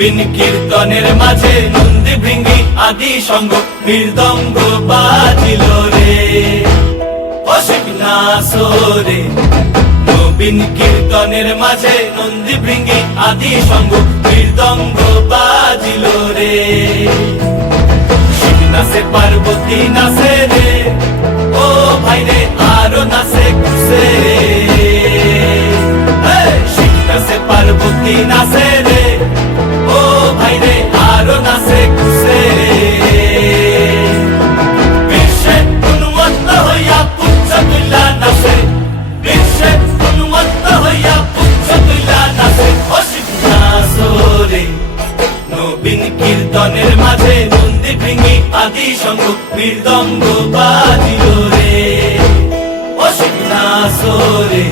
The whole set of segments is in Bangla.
নবীন কীর্তনের মাঝে নন্দী ভৃঙ্গি আদি সঙ্গ মৃদঙ্গ বাজিল রে অসিক নাসরে। নবীন কীর্তনের মাঝে নন্দী ভৃঙ্গি আদি সঙ্গ মৃদঙ্গ বাজিল রে। শিব নাচে পার্বতী নাচে রে, ও ভাই রে আরো নাচে খুশে। শিব নাচে পার্বতী নাচে রে, ও ভাই রে আরো নাচে খুশে। বিশ্বে উন্মত্ত হইয়া পুচ্ছ তুল্লা নাচে, বিশ্বে উন্মত্ত হইয়া পুচ্ছ তুল্লা নাচে অসিক নাচরে। নবীন কীর্তনের মাঝে নন্দী ভৃঙ্গি আদি সঙ্গ মৃদঙ্গ বাজিল রে অসিক নাচরে।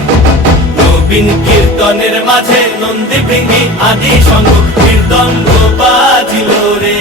নবীন কীর্তনের মাঝে নন্দী ভৃঙ্গি আদি সঙ্গ মৃদঙ্গ বাজিল রে।